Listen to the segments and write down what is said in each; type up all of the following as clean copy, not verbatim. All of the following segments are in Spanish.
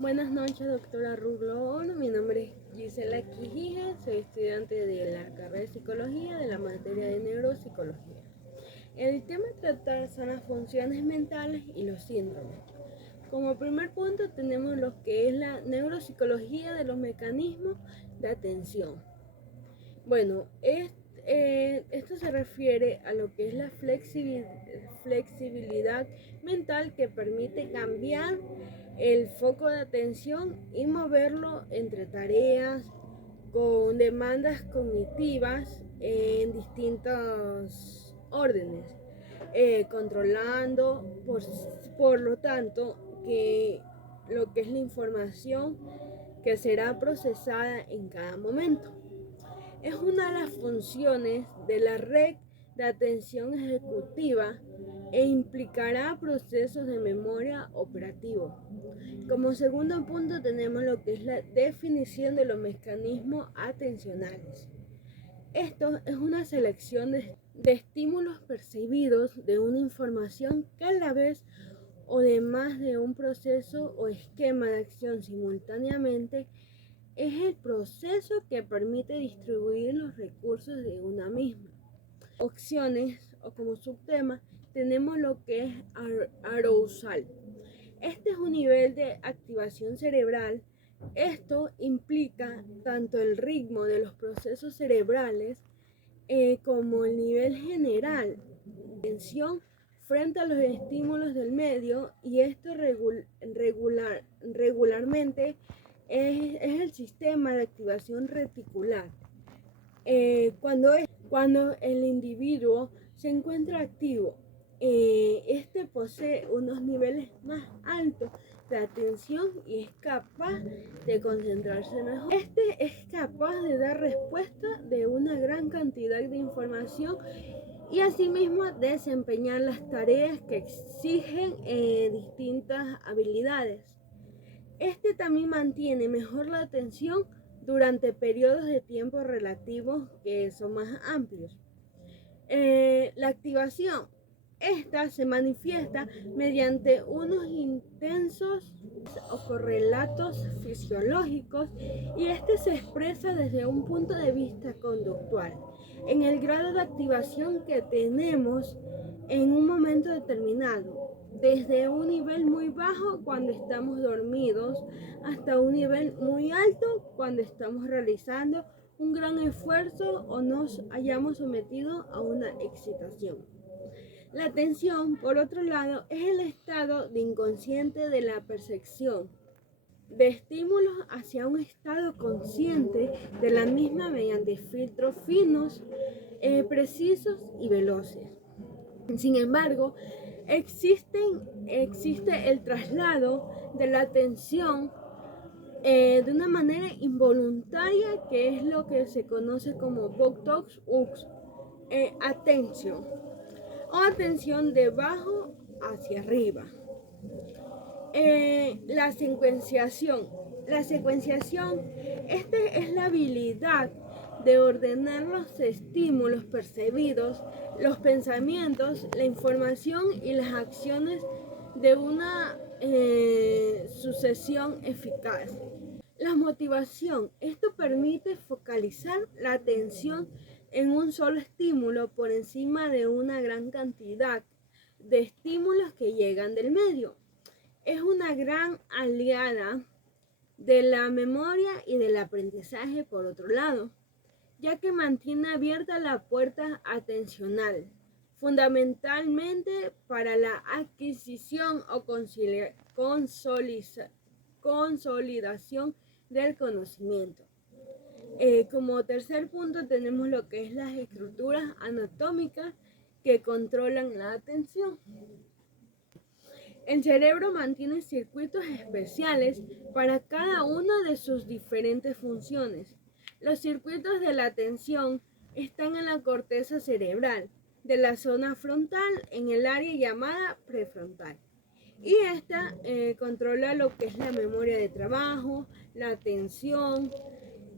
Buenas noches, doctora Ruglón. Mi nombre es Gisela Quijija, soy estudiante de la carrera de Psicología de la materia de Neuropsicología. El tema a tratar son las funciones mentales y los síndromes. Como primer punto tenemos lo que es la neuropsicología de los mecanismos de atención. Bueno, esto se refiere a lo que es la flexibilidad mental que permite cambiar el foco de atención y moverlo entre tareas con demandas cognitivas en distintos órdenes, controlando por lo tanto que lo que es la información que será procesada en cada momento. Es una de las funciones de la red de atención ejecutiva e implicará procesos de memoria operativo. Como segundo punto tenemos lo que es la definición de los mecanismos atencionales. Esto es una selección de estímulos percibidos de una información que a la vez o de más de un proceso o esquema de acción simultáneamente es el proceso que permite distribuir los recursos de una misma. Opciones o como subtema tenemos lo que es arousal. Este es un nivel de activación cerebral. Esto implica tanto el ritmo de los procesos cerebrales como el nivel general de atención frente a los estímulos del medio, y esto regularmente es el sistema de activación reticular. Cuando el individuo se encuentra activo, este posee unos niveles más altos de atención y es capaz de concentrarse mejor. Este es capaz de dar respuesta de una gran cantidad de información y asimismo desempeñar las tareas que exigen distintas habilidades. Este también mantiene mejor la atención durante periodos de tiempo relativos que son más amplios. La activación, esta se manifiesta mediante unos intensos o correlatos fisiológicos, y este se expresa desde un punto de vista conductual, en el grado de activación que tenemos en un momento determinado, desde un nivel muy bajo cuando estamos dormidos hasta un nivel muy alto cuando estamos realizando un gran esfuerzo o nos hayamos sometido a una excitación. La atención, por otro lado, es el estado de inconsciente de la percepción de estímulos hacia un estado consciente de la misma mediante filtros finos, precisos y veloces. Sin embargo, existe el traslado de la atención de una manera involuntaria, que es lo que se conoce como botox attention o atención de abajo hacia arriba. La secuenciación. Esta es la habilidad de ordenar los estímulos percibidos, los pensamientos, la información y las acciones de una sucesión eficaz. La motivación. Esto permite focalizar la atención en un solo estímulo por encima de una gran cantidad de estímulos que llegan del medio. Es una gran aliada de la memoria y del aprendizaje, por otro lado, ya que mantiene abierta la puerta atencional, fundamentalmente para la adquisición o consolidación del conocimiento. Como tercer punto tenemos lo que es las estructuras anatómicas que controlan la atención. El cerebro mantiene circuitos especiales para cada una de sus diferentes funciones. Los circuitos de la atención están en la corteza cerebral, de la zona frontal, en el área llamada prefrontal. Y esta controla lo que es la memoria de trabajo, la atención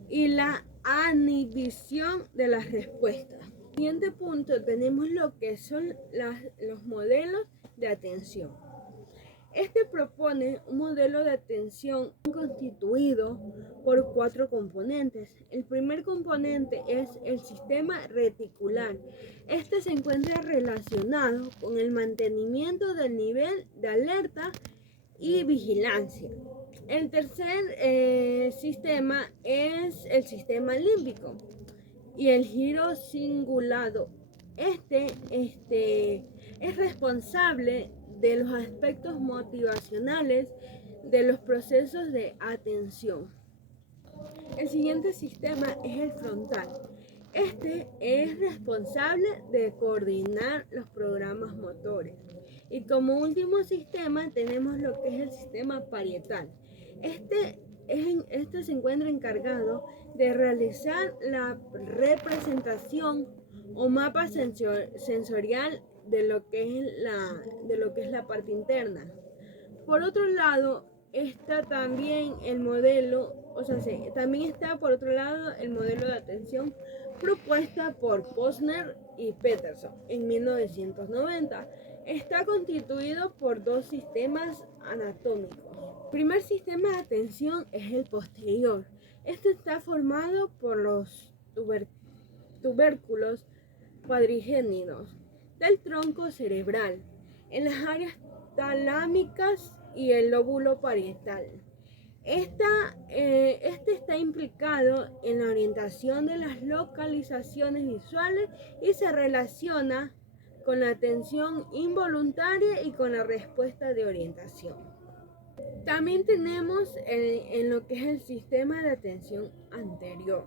y la inhibición de las respuestas. En el siguiente punto tenemos lo que son los modelos de atención. Este propone un modelo de atención constituido por 4 componentes. El primer componente es el sistema reticular. Este se encuentra relacionado con el mantenimiento del nivel de alerta y vigilancia. El tercer sistema es el sistema límbico y el giro cingulado. Este es responsable de los aspectos motivacionales de los procesos de atención. El siguiente sistema es el frontal. Este es responsable de coordinar los programas motores. Y como último sistema tenemos lo que es el sistema parietal. Este se encuentra encargado de realizar la representación o mapa sensorial de lo que es la parte interna. Por otro lado, está también el modelo, también está por otro lado el modelo de atención propuesta por Posner y Peterson en 1990. Está constituido por 2 sistemas anatómicos. El primer sistema de atención es el posterior. Este está formado por los tubérculos cuadrigénidos del tronco cerebral en las áreas talámicas y el lóbulo parietal. Este está implicado en la orientación de las localizaciones visuales y se relaciona con la atención involuntaria y con la respuesta de orientación. También tenemos en lo que es el sistema de atención anterior.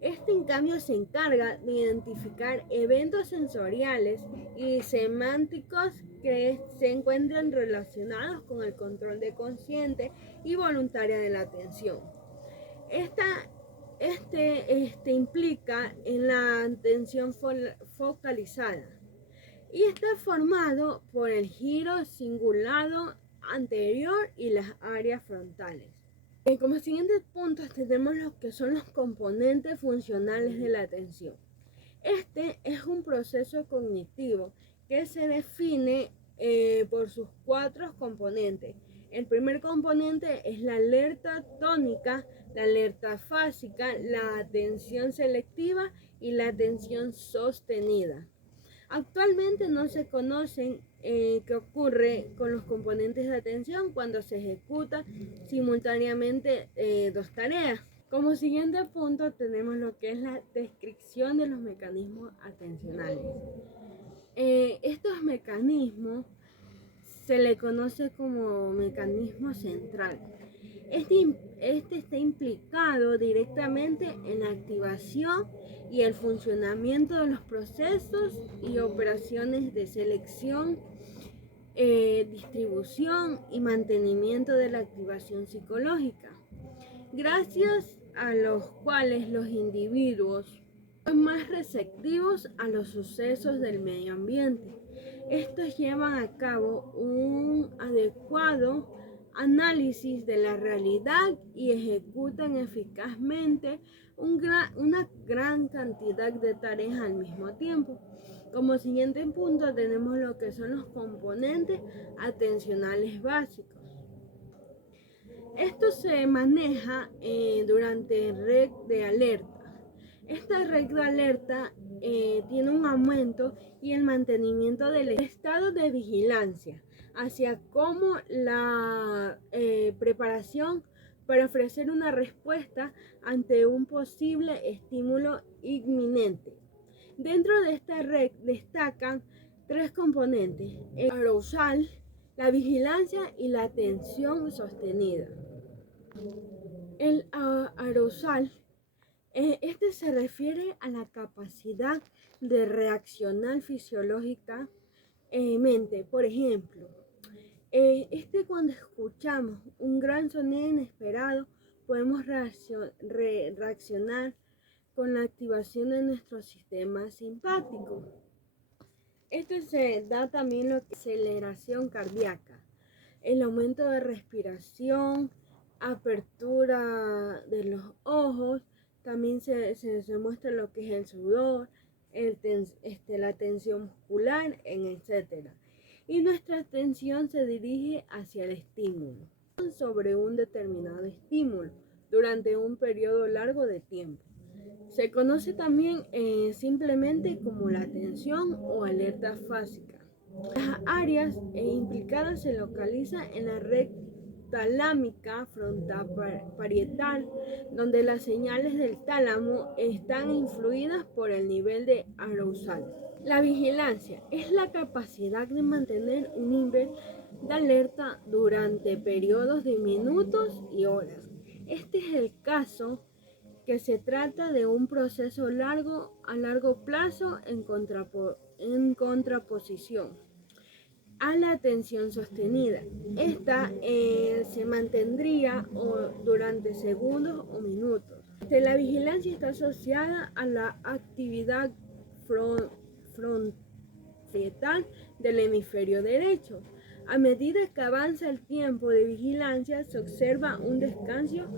Este, en cambio, se encarga de identificar eventos sensoriales y semánticos que se encuentran relacionados con el control de consciente y voluntaria de la atención. Este implica en la atención focalizada y está formado por el giro cingulado anterior y las áreas frontales. Como siguientes puntos tenemos lo que son los componentes funcionales de la atención. Este es un proceso cognitivo que se define por sus 4 componentes. El primer componente es la alerta tónica, la alerta fásica, la atención selectiva y la atención sostenida. Actualmente no se conocen qué ocurre con los componentes de atención cuando se ejecutan simultáneamente 2 tareas. Como siguiente punto tenemos lo que es la descripción de los mecanismos atencionales. Estos mecanismos se le conoce como mecanismo central. Este está implicado directamente en la activación y el funcionamiento de los procesos y operaciones de selección, distribución y mantenimiento de la activación psicológica, gracias a los cuales los individuos son más receptivos a los sucesos del medio ambiente. Estos llevan a cabo un adecuado análisis de la realidad y ejecutan eficazmente una gran cantidad de tareas al mismo tiempo. Como siguiente punto tenemos lo que son los componentes atencionales básicos. Esto se maneja durante red de alerta. Esta red de alerta tiene un aumento y el mantenimiento del estado de vigilancia, hacia como la preparación para ofrecer una respuesta ante un posible estímulo inminente. Dentro de esta red destacan 3 componentes: el arousal, la vigilancia y la atención sostenida. El arousal este se refiere a la capacidad de reaccionar fisiológicamente. Por ejemplo, cuando escuchamos un gran sonido inesperado, podemos reaccionar con la activación de nuestro sistema simpático. Esto se da también lo que es aceleración cardíaca, el aumento de respiración, apertura de los ojos. También se muestra lo que es el sudor, la tensión muscular, etc. y nuestra atención se dirige hacia el estímulo, sobre un determinado estímulo durante un periodo largo de tiempo. Se conoce también simplemente como la atención o alerta fásica. Las áreas implicadas se localizan en la red talámica frontoparietal, donde las señales del tálamo están influidas por el nivel de arousal. La vigilancia es la capacidad de mantener un nivel de alerta durante periodos de minutos y horas. Este es el caso que se trata de un proceso a largo plazo en contraposición a la atención sostenida. Esta se mantendría durante segundos o minutos. La vigilancia está asociada a la actividad frontal del hemisferio derecho. A medida que avanza el tiempo de vigilancia, se observa un descanso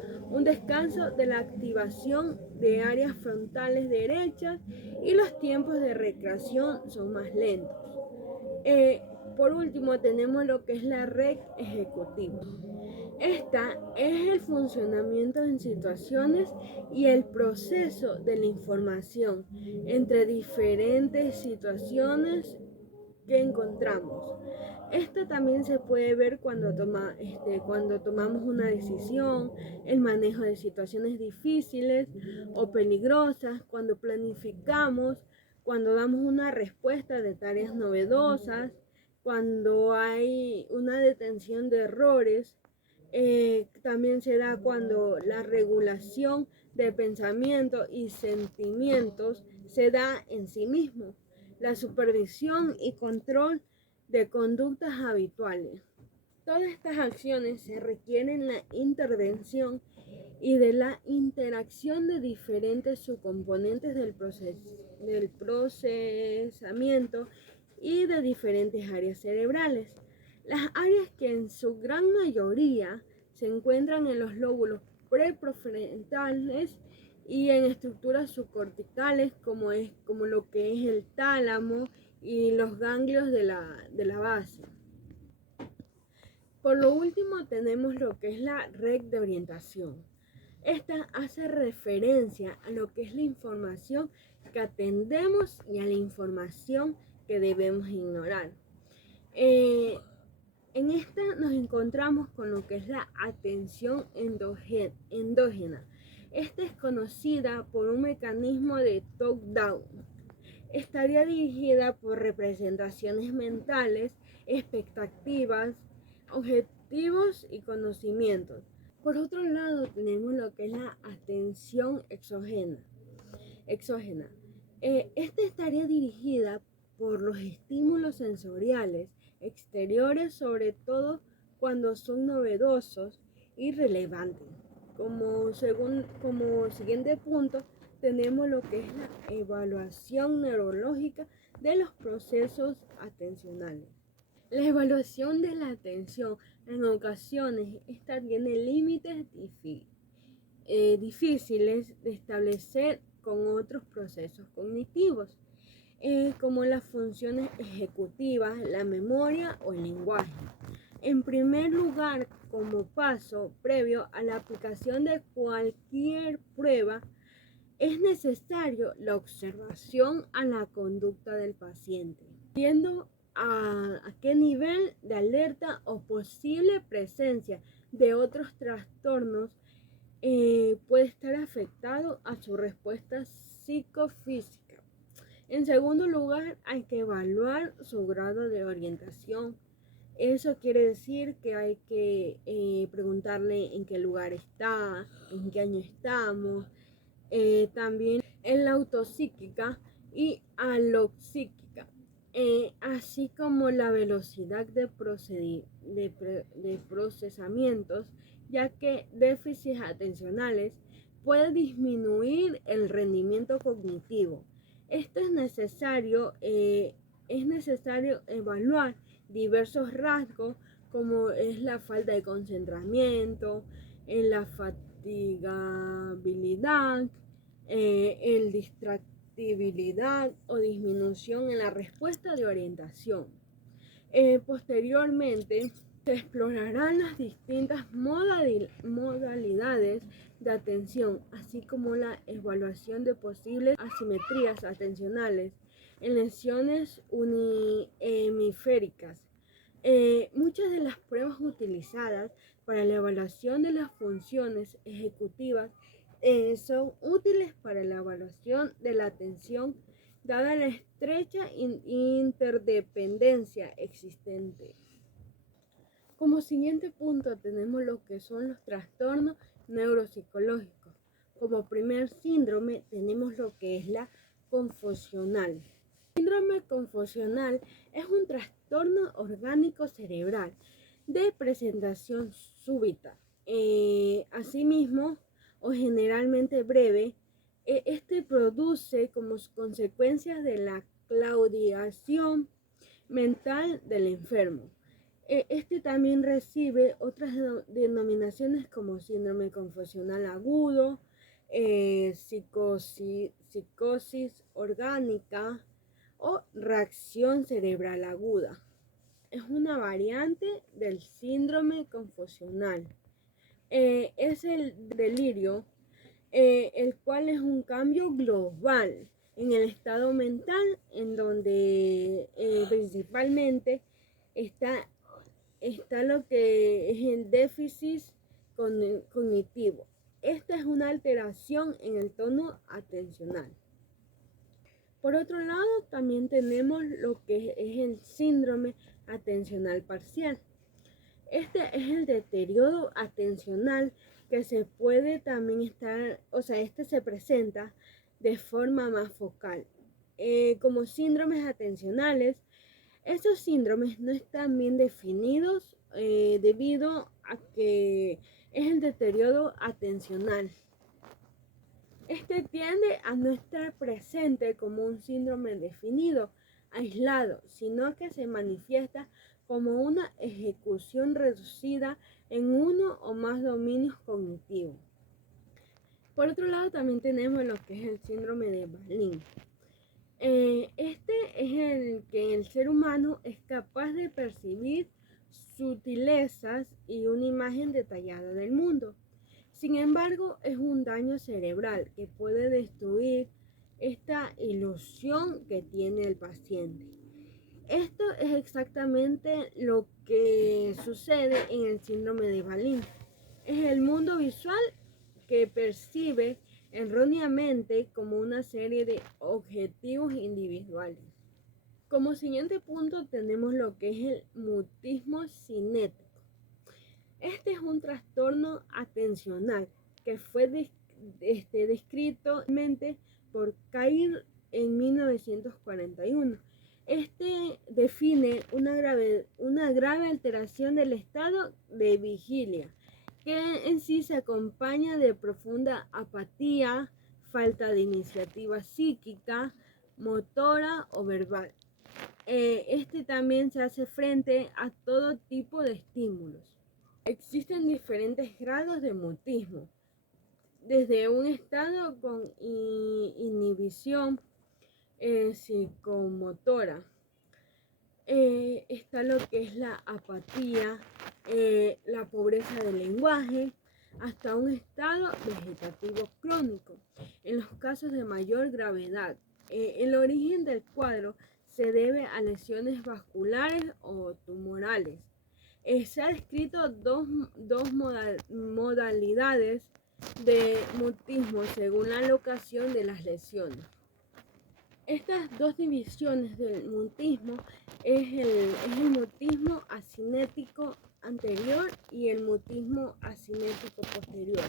de la activación de áreas frontales derechas y los tiempos de recreación son más lentos. Por último, tenemos lo que es la red ejecutiva. Esta es el funcionamiento en situaciones y el proceso de la información entre diferentes situaciones que encontramos. Esto también se puede ver cuando tomamos una decisión, el manejo de situaciones difíciles o peligrosas, cuando planificamos, cuando damos una respuesta de tareas novedosas, cuando hay una detención de errores. También se da cuando la regulación de pensamientos y sentimientos se da en sí mismo. La supervisión y control de conductas habituales. Todas estas acciones se requieren la intervención y de la interacción de diferentes subcomponentes del procesamiento y de diferentes áreas cerebrales. Las áreas que en su gran mayoría se encuentran en los lóbulos prefrontales y en estructuras subcorticales como lo que es el tálamo y los ganglios de la base. Por lo último tenemos lo que es la red de orientación. Esta hace referencia a lo que es la información que atendemos y a la información que debemos ignorar. En esta nos encontramos con lo que es la atención endógena. Esta es conocida por un mecanismo de top-down. Estaría dirigida por representaciones mentales, expectativas, objetivos y conocimientos. Por otro lado, tenemos lo que es la atención exógena. Esta estaría dirigida por los estímulos sensoriales exteriores, sobre todo cuando son novedosos y relevantes. Como siguiente punto, tenemos lo que es la evaluación neurológica de los procesos atencionales. La evaluación de la atención en ocasiones tiene límites difíciles de establecer con otros procesos cognitivos, como las funciones ejecutivas, la memoria o el lenguaje. En primer lugar, como paso previo a la aplicación de cualquier prueba, es necesario la observación a la conducta del paciente, viendo a qué nivel de alerta o posible presencia de otros trastornos puede estar afectado a su respuesta psicofísica. En segundo lugar, hay que evaluar su grado de orientación. Eso quiere decir que hay que preguntarle en qué lugar está, en qué año estamos, también en la autopsíquica y alopsíquica, así como la velocidad de procesamientos, ya que déficits atencionales pueden disminuir el rendimiento cognitivo. Esto es necesario evaluar diversos rasgos como es la falta de concentramiento, la fatigabilidad, el distractibilidad o disminución en la respuesta de orientación. Posteriormente, se explorarán las distintas modalidades de atención, así como la evaluación de posibles asimetrías atencionales en lesiones unihemisféricas. Muchas de las pruebas utilizadas para la evaluación de las funciones ejecutivas son útiles para la evaluación de la atención, dada la estrecha interdependencia existente. Como siguiente punto tenemos lo que son los trastornos neuropsicológicos. Como primer síndrome tenemos lo que es la confusional. El síndrome confusional es un trastorno orgánico cerebral de presentación súbita. Asimismo, o generalmente breve, este produce como consecuencias de la claudicación mental del enfermo. Este también recibe otras denominaciones como síndrome confusional agudo, psicosis orgánica o reacción cerebral aguda. Es una variante del síndrome confusional. Es el delirio, el cual es un cambio global en el estado mental, en donde principalmente está lo que es el déficit cognitivo. Esta es una alteración en el tono atencional. Por otro lado, también tenemos lo que es el síndrome atencional parcial. Este es el deterioro atencional que se puede también este se presenta de forma más focal. Como síndromes atencionales, estos síndromes no están bien definidos debido a que es el deterioro atencional. Este tiende a no estar presente como un síndrome definido, aislado, sino que se manifiesta como una ejecución reducida en uno o más dominios cognitivos. Por otro lado, también tenemos lo que es el síndrome de Berlín. Este es el que el ser humano es capaz de percibir sutilezas y una imagen detallada del mundo. Sin embargo, es un daño cerebral que puede destruir esta ilusión que tiene el paciente. Esto es exactamente lo que sucede en el síndrome de Berlín. Es el mundo visual que percibe erróneamente como una serie de objetivos individuales. Como siguiente punto tenemos lo que es el mutismo cinético. Este es un trastorno atencional que fue descrito por Cair en 1941. Este define una grave alteración del estado de vigilia, que en sí se acompaña de profunda apatía, falta de iniciativa psíquica, motora o verbal. Este también se hace frente a todo tipo de estímulos. Existen diferentes grados de mutismo, desde un estado con inhibición psicomotora. Está lo que es la apatía, la pobreza del lenguaje, hasta un estado vegetativo crónico. En los casos de mayor gravedad, el origen del cuadro se debe a lesiones vasculares o tumorales. Se han descrito dos modalidades de mutismo según la locación de las lesiones. Estas dos divisiones del mutismo es el mutismo asinético anterior y el mutismo asinético posterior.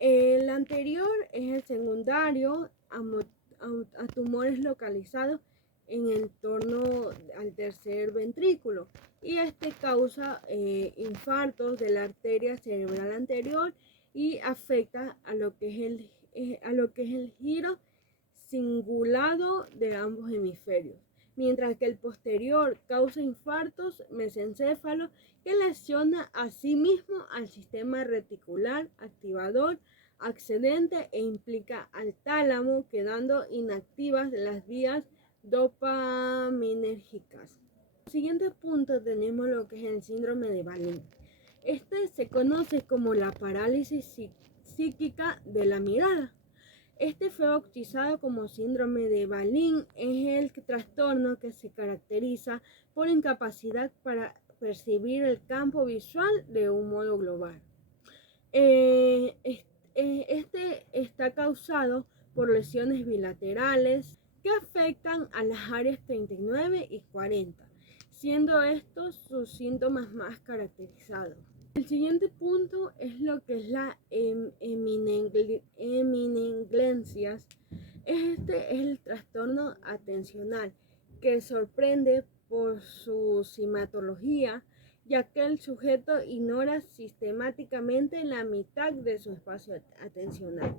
El anterior es el secundario a tumores localizados en el torno al tercer ventrículo, y este causa infartos de la arteria cerebral anterior y afecta a lo que es el giro cingulado de ambos hemisferios, mientras que el posterior causa infartos mesencéfalos que lesiona asimismo al sistema reticular activador accedente e implica al tálamo, quedando inactivas las vías dopaminérgicas. siguiente punto tenemos lo que es el síndrome de Balin. Este se conoce como la parálisis psíquica de la mirada. Este fue bautizado como síndrome de Balin. Es el trastorno que se caracteriza por incapacidad para percibir el campo visual de un modo global. Este está causado por lesiones bilaterales que afectan a las áreas 39 y 40, siendo estos sus síntomas más caracterizados. El siguiente punto es lo que es la emineglencias. Este es el trastorno atencional que sorprende por su simatología, ya que el sujeto ignora sistemáticamente la mitad de su espacio atencional.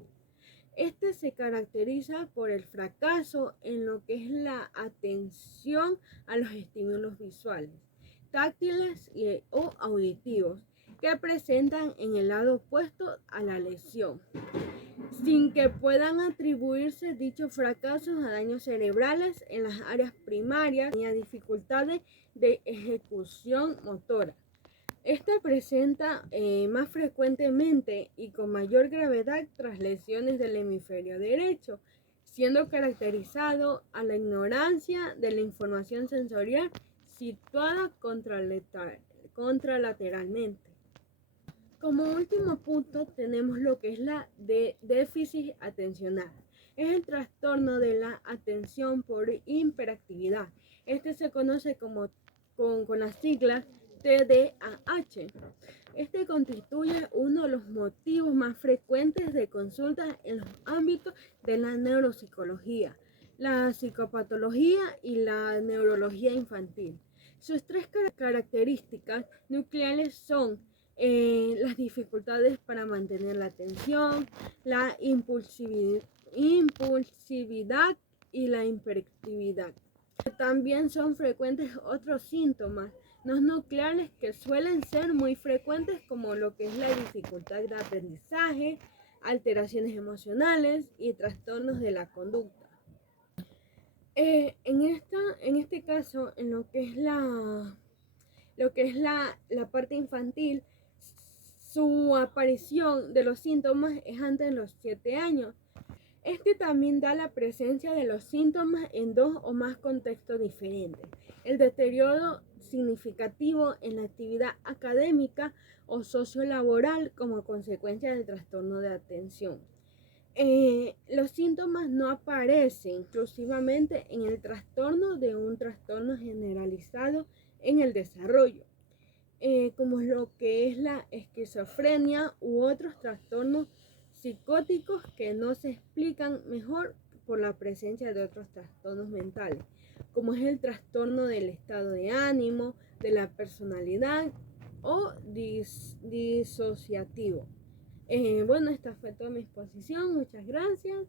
Este se caracteriza por el fracaso en lo que es la atención a los estímulos visuales, táctiles o auditivos, que presentan en el lado opuesto a la lesión, sin que puedan atribuirse dichos fracasos a daños cerebrales en las áreas primarias ni a dificultades de ejecución motora. Esta presenta más frecuentemente y con mayor gravedad tras lesiones del hemisferio derecho, siendo caracterizado a la ignorancia de la información sensorial situada contralateralmente. Como último punto tenemos lo que es la déficit atencional. Es el trastorno de la atención por hiperactividad. Este se conoce como con las siglas TDAH. Este constituye uno de los motivos más frecuentes de consulta en los ámbitos de la neuropsicología, la psicopatología y la neurología infantil. Sus tres características nucleares son las dificultades para mantener la atención, la impulsividad y la hiperactividad. También son frecuentes otros síntomas no nucleares que suelen ser muy frecuentes, como lo que es la dificultad de aprendizaje, alteraciones emocionales y trastornos de la conducta. En este caso, en lo que es la parte infantil, su aparición de los síntomas es antes de los 7 años. Este también da la presencia de los síntomas en 2 o más contextos diferentes. El deterioro significativo en la actividad académica o sociolaboral como consecuencia del trastorno de atención. Los síntomas no aparecen exclusivamente en el trastorno de un trastorno generalizado en el desarrollo, como lo que es la esquizofrenia u otros trastornos psicóticos que no se explican mejor por la presencia de otros trastornos mentales, como es el trastorno del estado de ánimo, de la personalidad o disociativo. Bueno, esta fue toda mi exposición. Muchas gracias.